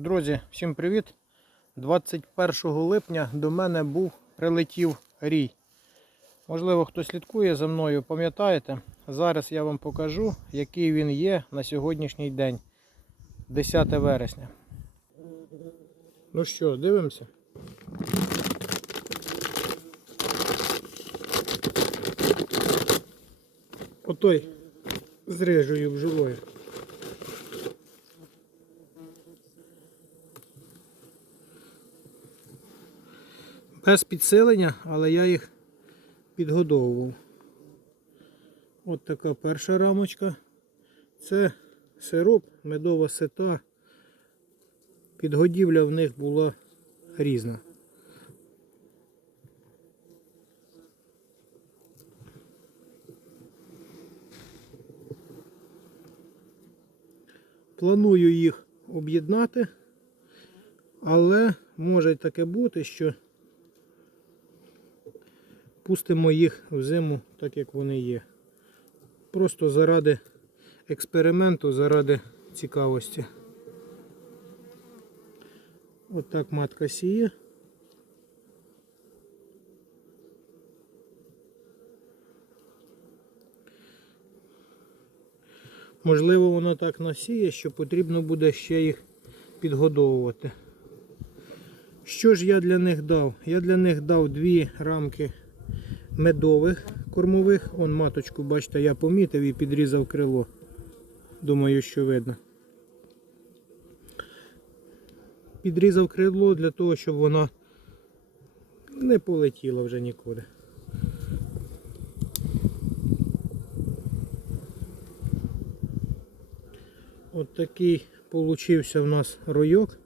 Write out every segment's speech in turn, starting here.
Друзі, всім привіт! 21 липня до мене був прилетів рій. Можливо, хто слідкує за мною, пам'ятаєте? Зараз я вам покажу, який він є на сьогоднішній день, 10 вересня. Ну що, дивимося? Отой з рижею Без підсилення, але я їх підгодовував. От така перша рамочка. Це сироп, медова сета. Підгодівля в них була різна. Планую їх об'єднати, але може таке бути, що пустимо їх в зиму так, як вони є. Просто заради експерименту, заради цікавості. От матка сіє. Можливо, воно так насіє, що потрібно буде ще їх підгодовувати. Що ж я для них дав? Я для них дав дві рамки медових кормових. Он маточку, бачите, я помітив і підрізав крило. Думаю, що видно. Підрізав крило для того, щоб вона не полетіла вже нікуди. От такий получився в нас ройок.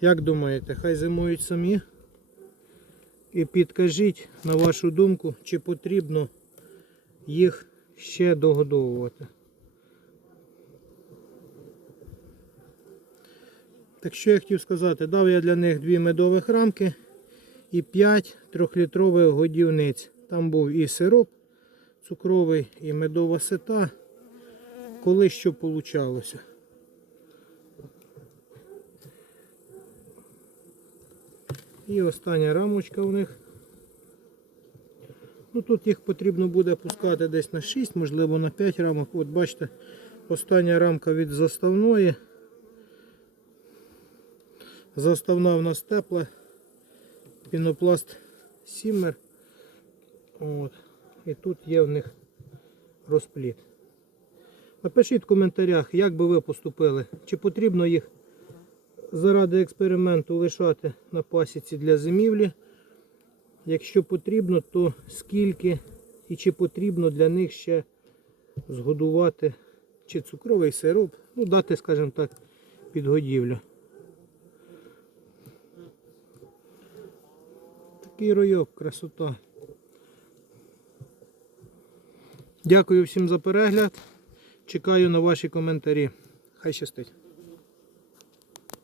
Як думаєте, хай зимують самі? І підкажіть, на вашу думку, чи потрібно їх ще догодовувати. Так що я хотів сказати, дав я для них дві медових рамки і 5 трьохлітрових годівниць. Там був і сироп цукровий, і медова сета. Коли що получалося. І остання рамочка у них. Ну Тут їх потрібно буде пускати десь на 6, можливо на 5 рамок. От бачите, остання рамка від заставної. Заставна в нас тепла. Пінопласт Сіммер. От. І тут є в них розпліт. Напишіть в коментарях, як би ви поступили. Чи потрібно їх заради експерименту лишати на пасіці для зимівлі. Якщо потрібно, то скільки і чи потрібно для них ще згодувати чи цукровий сироп, ну дати, скажімо так, підгодівлю. Такий ройок, красота. Дякую всім за перегляд. Чекаю на ваші коментарі. Хай щастить.